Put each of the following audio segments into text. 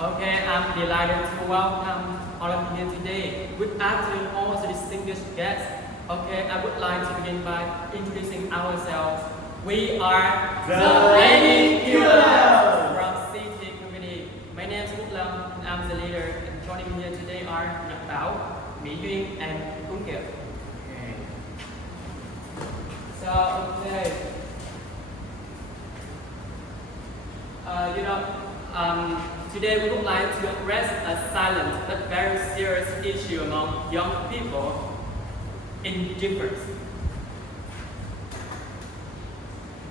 Okay, I'm delighted to welcome all of you here today. Good afternoon, all the distinguished guests. Okay, I would like to begin by introducing ourselves. We are The Lady Killers from CT Community. My name is Quốc Lâm, and I'm the leader. And joining me here today are Nhật Bảo, Mỹ Duyên, and Tuấn Kiệt. Okay. Today we would like to address a silent but very serious issue among young people: indifference.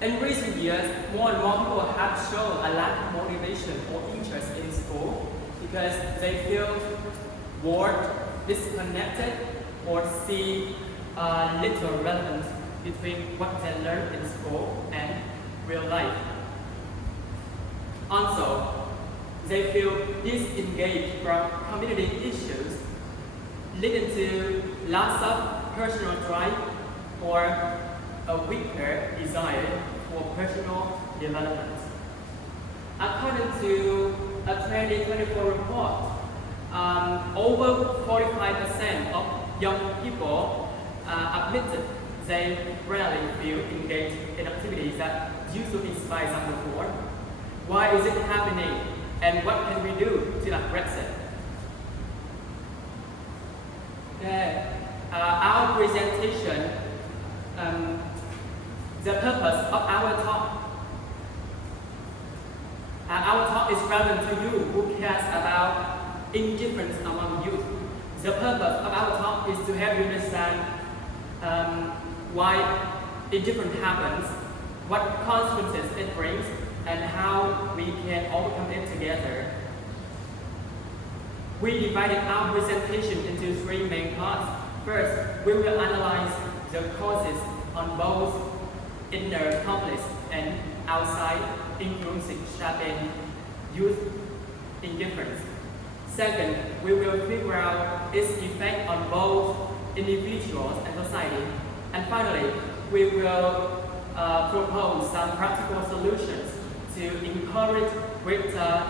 In recent years, more and more people have shown a lack of motivation or interest in school because they feel bored, disconnected, or see little relevance between what they learn in school and real life. Also, they feel disengaged from community issues, leading to loss of personal drive or a weaker desire for personal development. According to a 2024 report, over 45% of young people admitted they rarely feel engaged in activities that usually inspire them before. Why is it happening, and what can we do to address it? Our presentation, the purpose of our talk is relevant to you who cares about indifference among youth. The purpose of our talk is to help you understand why indifference happens, what consequences it brings, and how we can overcome it together. We divided our presentation into three main parts. First, we will analyze the causes on both inner conflicts and outside influencing shaping youth indifference. Second, we will figure out its effect on both individuals and society. And finally, we will propose some practical solutions to encourage greater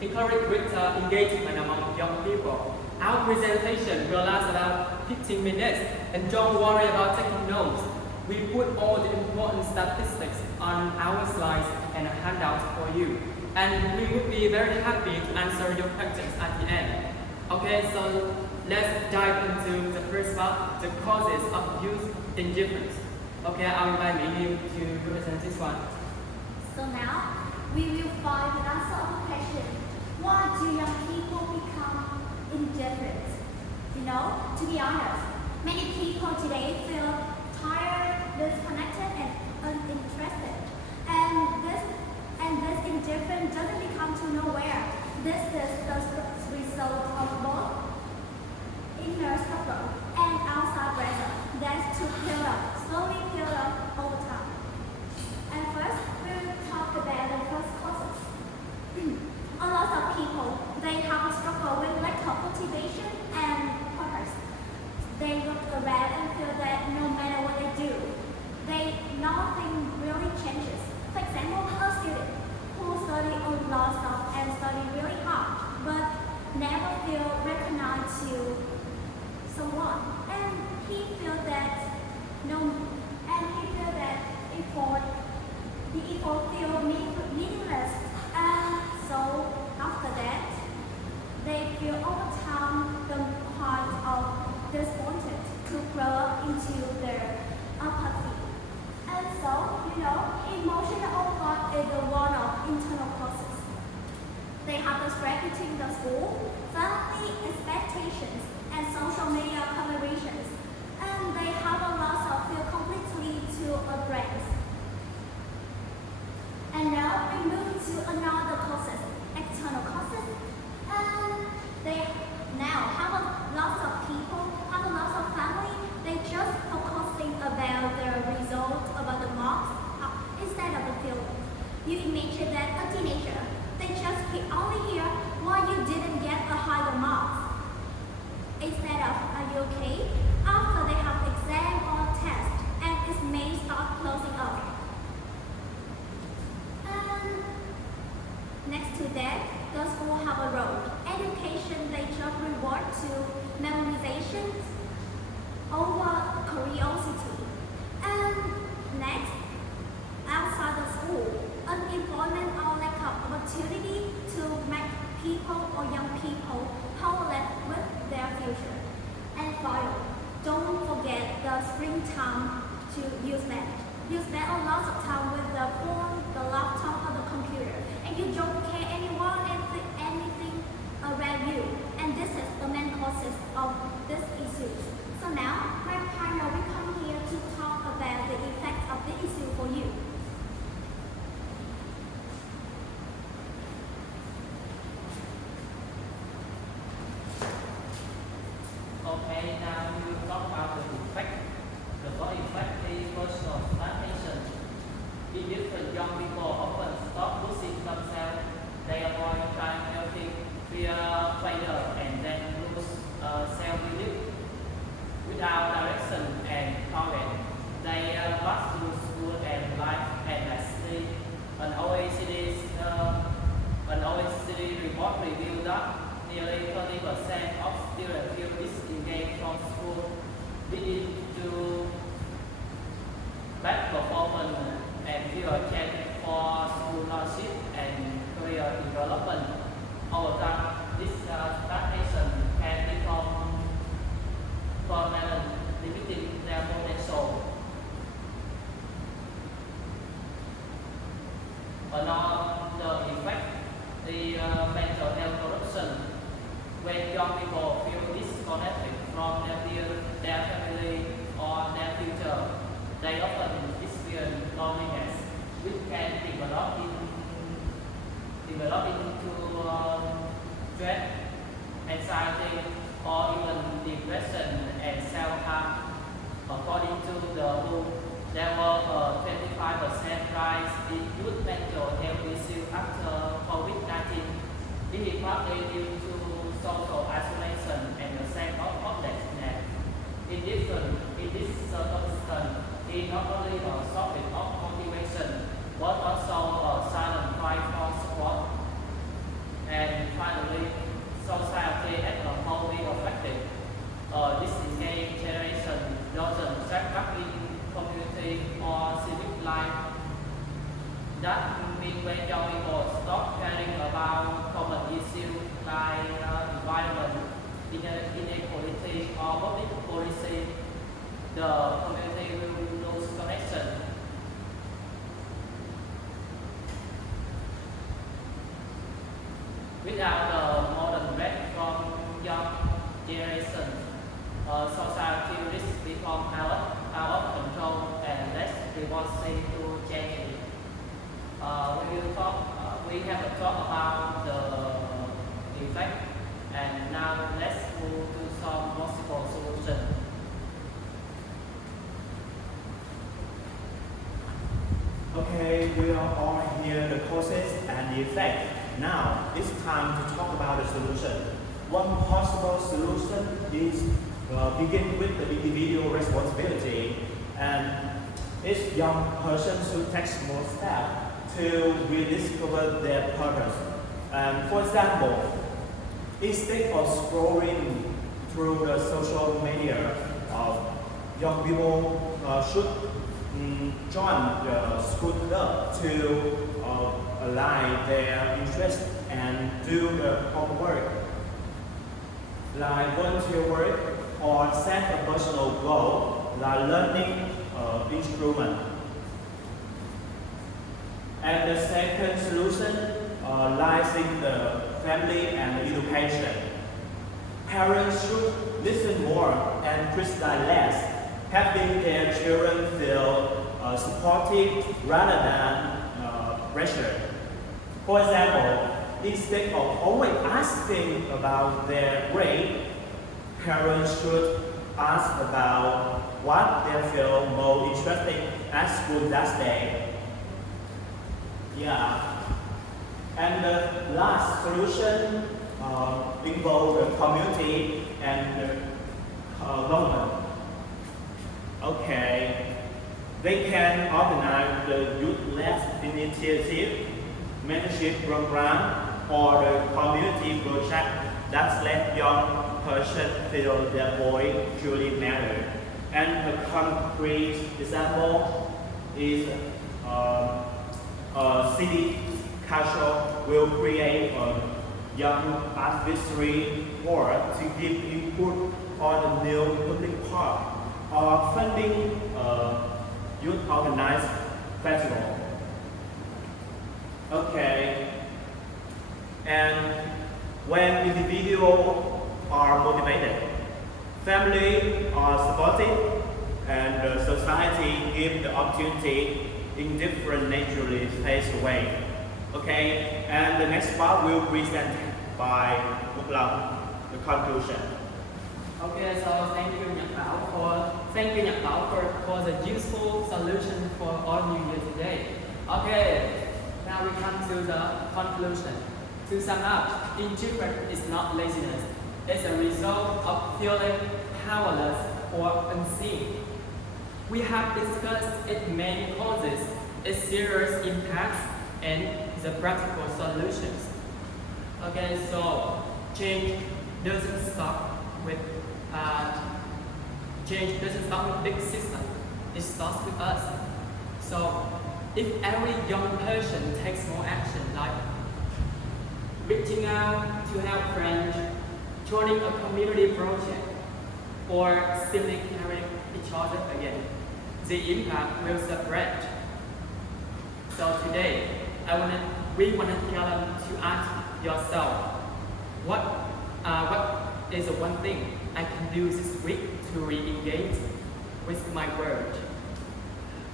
engagement among young people. Our presentation will last about 15 minutes, and don't worry about taking notes. We put all the important statistics on our slides and handouts for you, and we would be very happy to answer your questions at the end. Okay, so let's dive into the first part, the causes of youth indifference. Okay, I'll invite Mỹ to present this one. So now, we will find the answer of the question: why do young people become indifferent? To be honest, many people today feel tired, disconnected, and uninterested. And this indifference doesn't become to nowhere. This is the result of both inner struggle and outside pressure that's slowly build up over time. And first, we will talk about the first causes. A lot of people, they have a struggle with lack of motivation and purpose. They look around and feel that no matter what they do, nothing really changes. For example, a student who study a lot and study really hard, but never feel recognized to someone, and he feels that the effort feel meaningless, and so after that, they feel over time the part of disappointed to grow up into their apathy. And so, emotional overload is one of internal causes. They have the spread between the school, family expectations, and social media collaborations, and they have a loss of feel completely to a brain. And now we move to another causes, external causes, and they now have a lot of people, have a lot of family, they just focusing about the results, about the marks, instead of the feeling. You imagine that a teenager, they just only hear why you didn't get a higher marks. Instead of, are you okay? After they have exam or test, and it may start closing up. Next to that, the school have a role. Education, they just reward to memorization over curiosity. And next, outside the school, unemployment or lack of opportunity to make people or young people powerless with their future. And finally, don't forget the springtime to use that. You spend a lot of time with the phone, the laptop, or the computer, and you don't care anyone anything around you. And this is the main causes of this issue. So now, my partner will come here to talk about the effects of the issue for you. Okay, now we will talk about the effect. The first effect is personal stagnation. In different young people often stop losing themselves. They avoid trying everything, fear failure, and then lose self-belief. Without direction and target, they pass through school and life endlessly. An OECD report revealed that nearly 30% of students feel disengaged from school, leading to bad performance and fewer chance for scholarship and career development. Over time, this stagnation can become permanent, limiting their potential. Another effect is mental health corruption. When young people feel disconnected from their peers, their family, or their future, they often experience loneliness, which can develop into stress, anxiety, or even depression and self-harm. According to the WHO, there were a 25% rise in youth mental health issues after COVID-19. This is partly due to social isolation and a sense of hopelessness. In this circumstance, it not only a source of motivation, but also a silent cry for support. And finally, society as a whole will be affected. This engaged generation doesn't take up in community or civic life. That means when young people stop caring about common issues like environment, inequality, or public policy, the community will lose connection. Without the modern break from young generations, society risks become out of control and less responsive to change. We have a talk about the effect, and now let's move to some possible solutions. Okay, we are all here the causes and the effect. Now it's time to talk about the solution. One possible solution is begin with the individual responsibility, and each young person should take small steps to rediscover their purpose. For example, instead of scrolling through the social media, young people should join the school club to align their interests and do the homework, like volunteer work or set a personal goal, like learning instrument. And the second solution lies in the family and education. Parents should listen more and criticize less, helping their children feel supportive rather than pressured. For example, instead of always asking about their grade, parents should ask about what they feel most interesting at school that day. And the last solution involves the community and the government. Okay, they can organize the youth-led initiative, mentorship program, or the community project that let young person feel their voice truly matter. And a concrete example is a city council will create a young advisory board to give input on a new public park or funding youth organized festival. Okay, and when individuals are motivated, family are supportive, and the society give the opportunity in different naturally phased way. Okay, and the next part will present by Quốc Long, the conclusion. Okay, so thank you Nhật Bảo for the useful solution for all New Year today. Okay, now we come to the conclusion. To sum up, indifference is not laziness. It's a result of feeling powerless or unseen. We have discussed its main causes, its serious impacts, and the practical solutions. Okay, so change doesn't stop with big system. It starts with us. So if every young person takes more action, like reaching out to help friends, joining a community project, or simply caring each other again, the impact will spread. So today, we want to challenge to ask yourself, what is the one thing I can do this week to re-engage with my world?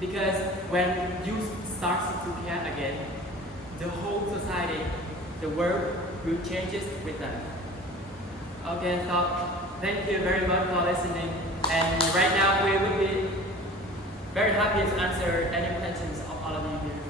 Because when you start to care again, the whole society, the world will change with them. Okay, so thank you very much for listening. And right now we will be very happy to answer any questions of all of you here.